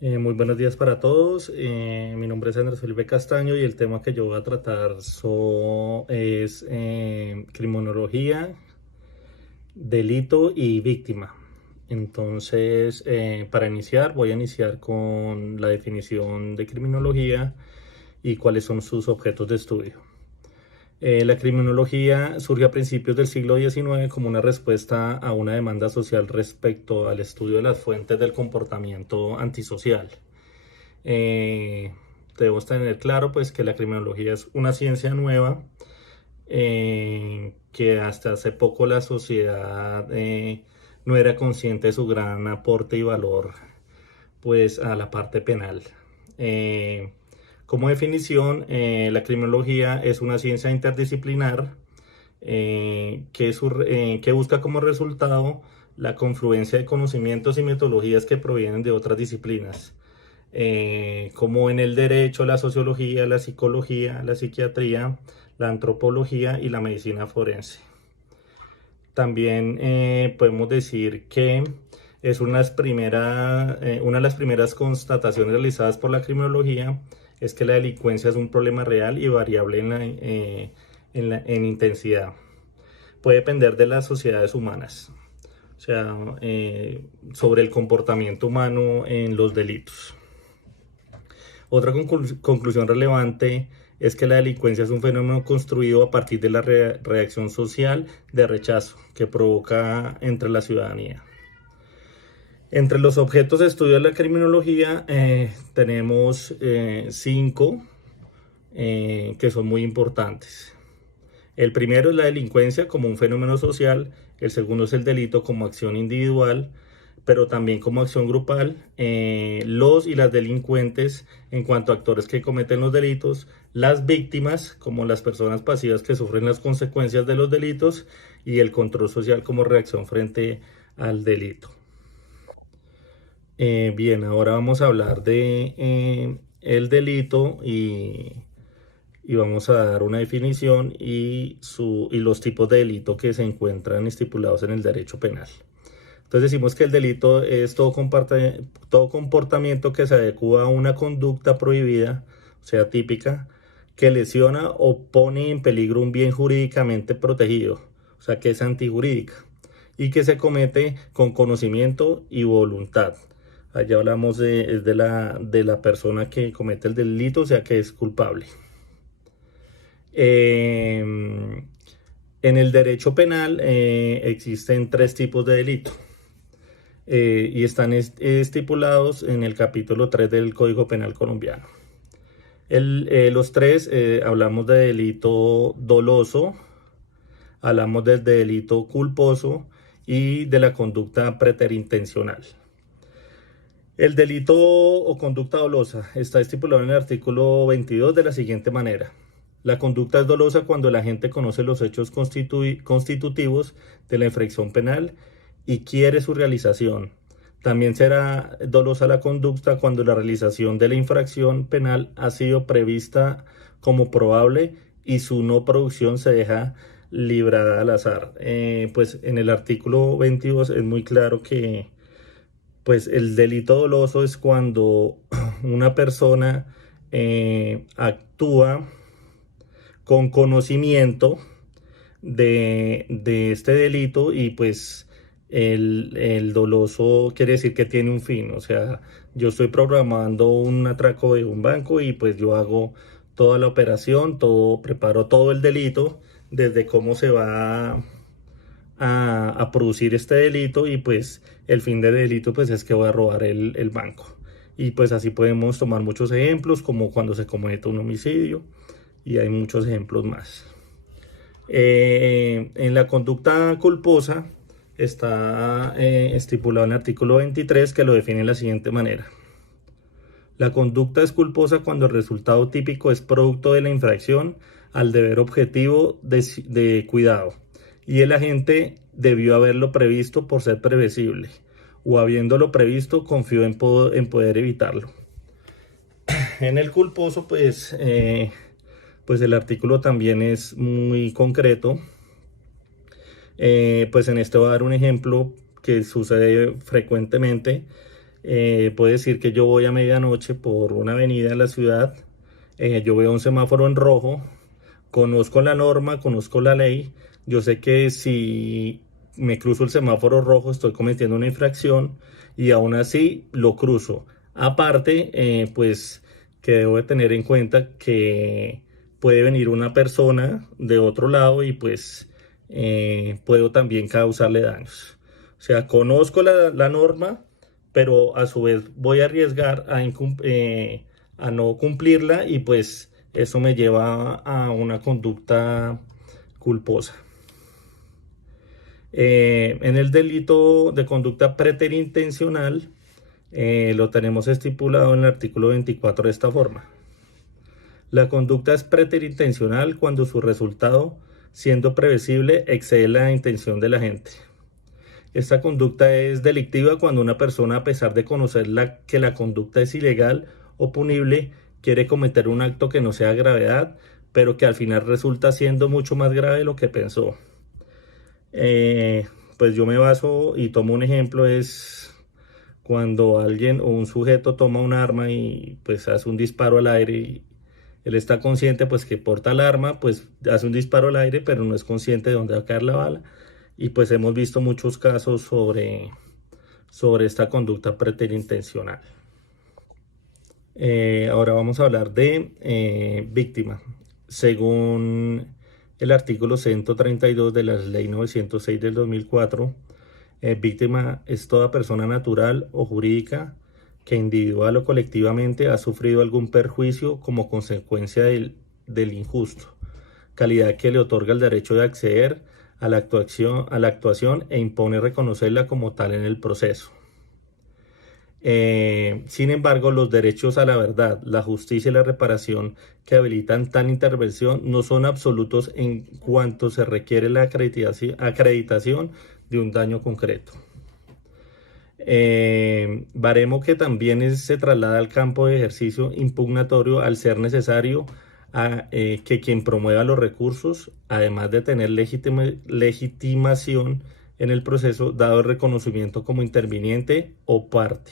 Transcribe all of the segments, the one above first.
Muy buenos días para todos. Mi nombre es Andrés Felipe Castaño y el tema que yo voy a tratar es criminología, delito y víctima. Entonces, para iniciar, voy a iniciar con la definición de criminología y cuáles son sus objetos de estudio. La criminología surge a principios del siglo XIX como una respuesta a una demanda social respecto al estudio de las fuentes del comportamiento antisocial. Eh, Debemos tener claro pues que la criminología es una ciencia nueva, que hasta hace poco la sociedad no era consciente de su gran aporte y valor pues a la parte penal. Eh, como definición, la criminología es una ciencia interdisciplinar que busca como resultado la confluencia de conocimientos y metodologías que provienen de otras disciplinas, como en el derecho, la sociología, la psicología, la psiquiatría, la antropología y la medicina forense. También podemos decir que es una de las primeras constataciones realizadas por la criminología es que la delincuencia es un problema real y variable en intensidad. Puede depender de las sociedades humanas, o sea, sobre el comportamiento humano en los delitos. Otra conclusión relevante es que la delincuencia es un fenómeno construido a partir de la reacción social de rechazo que provoca entre la ciudadanía. Entre los objetos de estudio de la criminología tenemos cinco que son muy importantes. El primero es la delincuencia como un fenómeno social, el segundo es el delito como acción individual, pero también como acción grupal, los y las delincuentes en cuanto a actores que cometen los delitos, las víctimas como las personas pasivas que sufren las consecuencias de los delitos y el control social como reacción frente al delito. Bien, ahora vamos a hablar de el delito y vamos a dar una definición y los tipos de delito que se encuentran estipulados en el derecho penal. Entonces decimos que el delito es todo comportamiento que se adecua a una conducta prohibida, o sea, típica, que lesiona o pone en peligro un bien jurídicamente protegido, o sea, que es antijurídica, y que se comete con conocimiento y voluntad. Allá hablamos de la persona que comete el delito, o sea, que es culpable. Eh, en el derecho penal existen tres tipos de delito y están estipulados en el capítulo 3 del Código Penal colombiano. Los tres hablamos de delito doloso, hablamos del delito culposo y de la conducta preterintencional. El delito o conducta dolosa está estipulado en el artículo 22 de la siguiente manera. La conducta es dolosa cuando el agente conoce los hechos constitutivos de la infracción penal y quiere su realización. También será dolosa la conducta cuando la realización de la infracción penal ha sido prevista como probable y su no producción se deja librada al azar. Pues en el artículo 22 es muy claro que pues el delito doloso es cuando una persona actúa con conocimiento de este delito y pues el doloso quiere decir que tiene un fin, o sea, yo estoy programando un atraco de un banco y pues yo hago toda la operación, preparo todo el delito, desde cómo se va a producir este delito y pues el fin del delito pues es que voy a robar el banco. Y pues así podemos tomar muchos ejemplos como cuando se comete un homicidio y hay muchos ejemplos más. En la conducta culposa está estipulado en el artículo 23 que lo define de la siguiente manera. La conducta es culposa cuando el resultado típico es producto de la infracción al deber objetivo de cuidado y el agente debió haberlo previsto por ser previsible o habiéndolo previsto confió en poder evitarlo. En el culposo pues el artículo también es muy concreto. Pues en este voy a dar un ejemplo que sucede frecuentemente Puede decir que yo voy a medianoche por una avenida en la ciudad, yo veo un semáforo en rojo, conozco la norma, conozco la ley, yo sé que si me cruzo el semáforo rojo estoy cometiendo una infracción y aún así lo cruzo. Aparte, pues que debo de tener en cuenta que puede venir una persona de otro lado y pues puedo también causarle daños. O sea, conozco la norma, pero a su vez voy a arriesgar a no cumplirla y pues eso me lleva a una conducta culposa. En el delito de conducta preterintencional lo tenemos estipulado en el artículo 24 de esta forma. La conducta es preterintencional cuando su resultado, siendo previsible, excede la intención de la gente. Esta conducta es delictiva cuando una persona, a pesar de conocer que la conducta es ilegal o punible, quiere cometer un acto que no sea gravedad, pero que al final resulta siendo mucho más grave de lo que pensó. Pues yo me baso y tomo un ejemplo, es cuando alguien o un sujeto toma un arma y pues hace un disparo al aire y él está consciente pues que porta el arma, pues hace un disparo al aire, pero no es consciente de dónde va a caer la bala. Y pues hemos visto muchos casos sobre esta conducta preterintencional. Ahora vamos a hablar de víctima. Según el artículo 132 de la Ley 906 del 2004, víctima es toda persona natural o jurídica que individual o colectivamente ha sufrido algún perjuicio como consecuencia del injusto, calidad que le otorga el derecho de acceder a la actuación e impone reconocerla como tal en el proceso. Sin embargo, los derechos a la verdad, la justicia y la reparación que habilitan tal intervención no son absolutos en cuanto se requiere la acreditación de un daño concreto. Baremo que también se traslada al campo de ejercicio impugnatorio al ser necesario que quien promueva los recursos, además de tener legitimación en el proceso, dado el reconocimiento como interviniente o parte,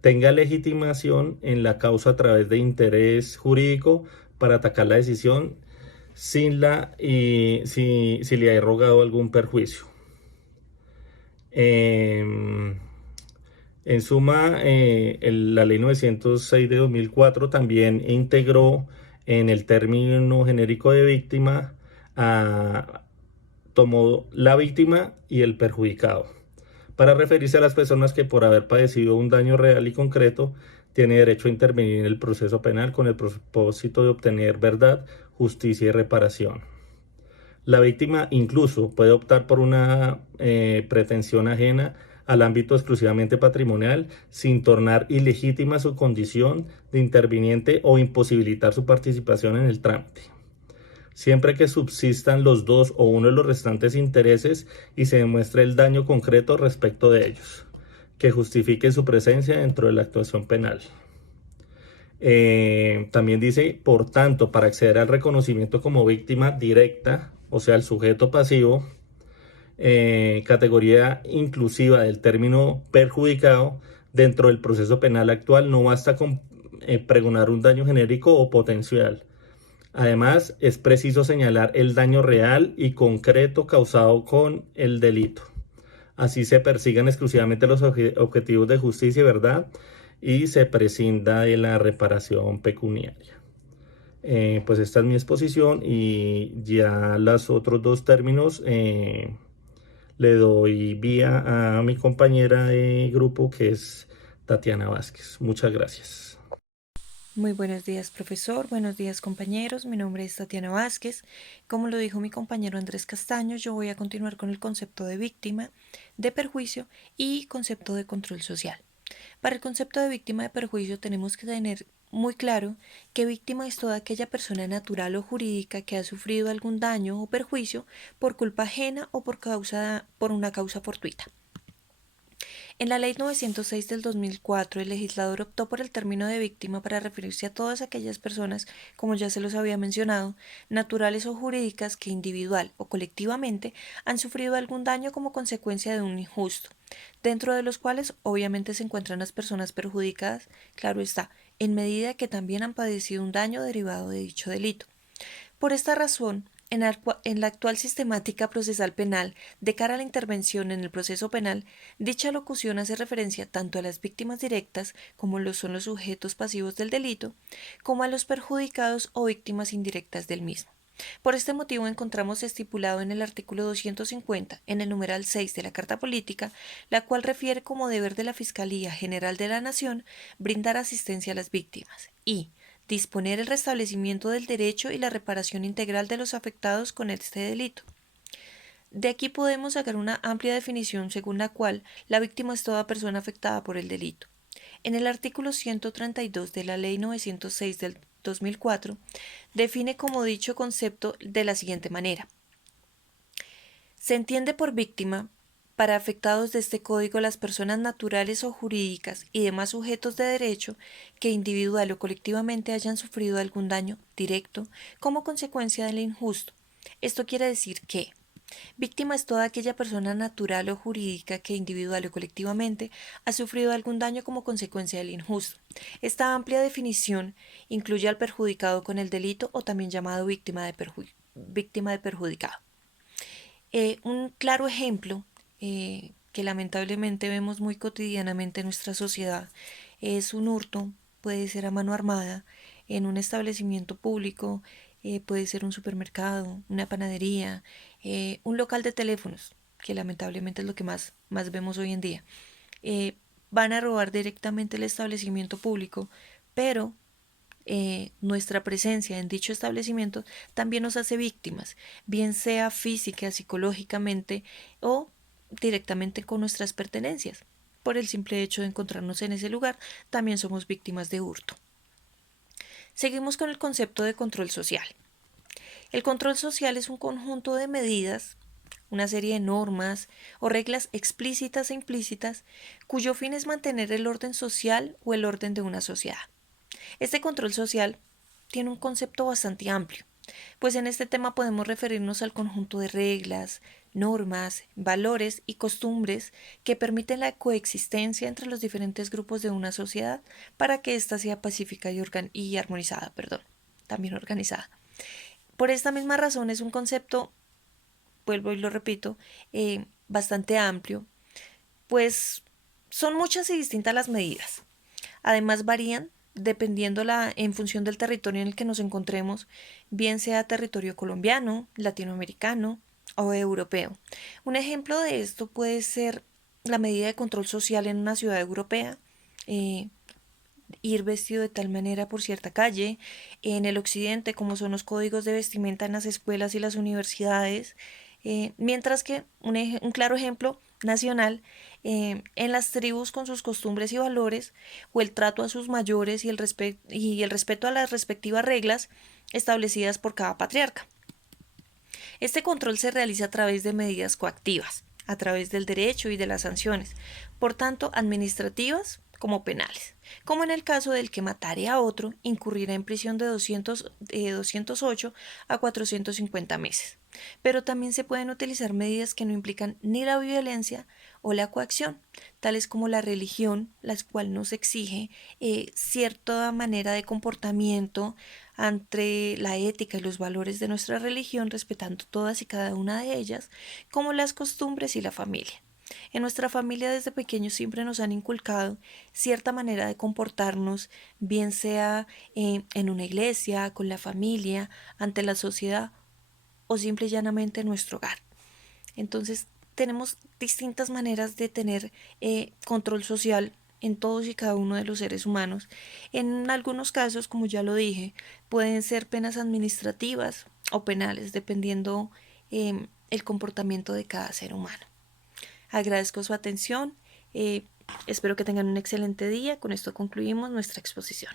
tenga legitimación en la causa a través de interés jurídico para atacar la decisión si le ha rogado algún perjuicio. En suma, la Ley 906 de 2004 también integró en el término genérico de víctima, tomó la víctima y el perjudicado, para referirse a las personas que por haber padecido un daño real y concreto tiene derecho a intervenir en el proceso penal con el propósito de obtener verdad, justicia y reparación. La víctima incluso puede optar por una pretensión ajena al ámbito exclusivamente patrimonial sin tornar ilegítima su condición de interviniente o imposibilitar su participación en el trámite, siempre que subsistan los dos o uno de los restantes intereses y se demuestre el daño concreto respecto de ellos, que justifique su presencia dentro de la actuación penal. También dice, por tanto, para acceder al reconocimiento como víctima directa, o sea, el sujeto pasivo, categoría inclusiva del término perjudicado, dentro del proceso penal actual no basta con pregonar un daño genérico o potencial. Además, es preciso señalar el daño real y concreto causado con el delito. Así se persigan exclusivamente los objetivos de justicia y verdad y se prescinda de la reparación pecuniaria. Pues esta es mi exposición y ya los otros dos términos le doy vía a mi compañera de grupo que es Tatiana Vázquez. Muchas gracias. Muy buenos días, profesor. Buenos días, compañeros. Mi nombre es Tatiana Vázquez. Como lo dijo mi compañero Andrés Castaño, yo voy a continuar con el concepto de víctima, de perjuicio y concepto de control social. Para el concepto de víctima de perjuicio tenemos que tener muy claro que víctima es toda aquella persona natural o jurídica que ha sufrido algún daño o perjuicio por culpa ajena o por una causa fortuita. En la Ley 906 del 2004, el legislador optó por el término de víctima para referirse a todas aquellas personas, como ya se los había mencionado, naturales o jurídicas que individual o colectivamente han sufrido algún daño como consecuencia de un injusto, dentro de los cuales obviamente se encuentran las personas perjudicadas, claro está, en medida que también han padecido un daño derivado de dicho delito. Por esta razón, en la actual sistemática procesal penal, de cara a la intervención en el proceso penal, dicha locución hace referencia tanto a las víctimas directas, como lo son los sujetos pasivos del delito, como a los perjudicados o víctimas indirectas del mismo. Por este motivo encontramos estipulado en el artículo 250, en el numeral 6 de la Carta Política, la cual refiere como deber de la Fiscalía General de la Nación brindar asistencia a las víctimas y disponer el restablecimiento del derecho y la reparación integral de los afectados con este delito. De aquí podemos sacar una amplia definición según la cual la víctima es toda persona afectada por el delito. En el artículo 132 de la Ley 906 del 2004, define como dicho concepto de la siguiente manera. Se entiende por víctima, para afectados de este código, las personas naturales o jurídicas y demás sujetos de derecho que individual o colectivamente hayan sufrido algún daño directo como consecuencia del injusto. Esto quiere decir que víctima es toda aquella persona natural o jurídica que individual o colectivamente ha sufrido algún daño como consecuencia del injusto. Esta amplia definición incluye al perjudicado con el delito o también llamado víctima de perjudicado. Un claro ejemplo que lamentablemente vemos muy cotidianamente en nuestra sociedad es un hurto, puede ser a mano armada, en un establecimiento público, puede ser un supermercado, una panadería, un local de teléfonos, que lamentablemente es lo que más vemos hoy en día. Van a robar directamente el establecimiento público, pero nuestra presencia en dicho establecimiento también nos hace víctimas, bien sea física, psicológicamente o directamente con nuestras pertenencias. Por el simple hecho de encontrarnos en ese lugar, también somos víctimas de hurto. Seguimos con el concepto de control social. El control social es un conjunto de medidas, una serie de normas o reglas explícitas e implícitas cuyo fin es mantener el orden social o el orden de una sociedad. Este control social tiene un concepto bastante amplio, pues en este tema podemos referirnos al conjunto de reglas, normas, valores y costumbres que permiten la coexistencia entre los diferentes grupos de una sociedad para que ésta sea pacífica y armonizada, también organizada. Por esta misma razón es un concepto, vuelvo y lo repito, bastante amplio, pues son muchas y distintas las medidas. Además varían dependiendo en función del territorio en el que nos encontremos, bien sea territorio colombiano, latinoamericano o europeo. Un ejemplo de esto puede ser la medida de control social en una ciudad europea, ir vestido de tal manera por cierta calle, en el occidente como son los códigos de vestimenta en las escuelas y las universidades, mientras que un claro ejemplo nacional en las tribus con sus costumbres y valores, o el trato a sus mayores y el respeto a las respectivas reglas establecidas por cada patriarca. Este control se realiza a través de medidas coactivas, a través del derecho y de las sanciones, por tanto administrativas como penales, como en el caso del que matare a otro incurrirá en prisión de 208 a 450 meses. Pero también se pueden utilizar medidas que no implican ni la violencia o la coacción, tales como la religión, la cual nos exige cierta manera de comportamiento ante la ética y los valores de nuestra religión, respetando todas y cada una de ellas, como las costumbres y la familia. En nuestra familia desde pequeños siempre nos han inculcado cierta manera de comportarnos, bien sea en una iglesia, con la familia, ante la sociedad o simple y llanamente en nuestro hogar. Entonces tenemos distintas maneras de tener control social en todos y cada uno de los seres humanos. En algunos casos, como ya lo dije, pueden ser penas administrativas o penales, dependiendo el comportamiento de cada ser humano. Agradezco su atención, espero que tengan un excelente día. Con esto concluimos nuestra exposición.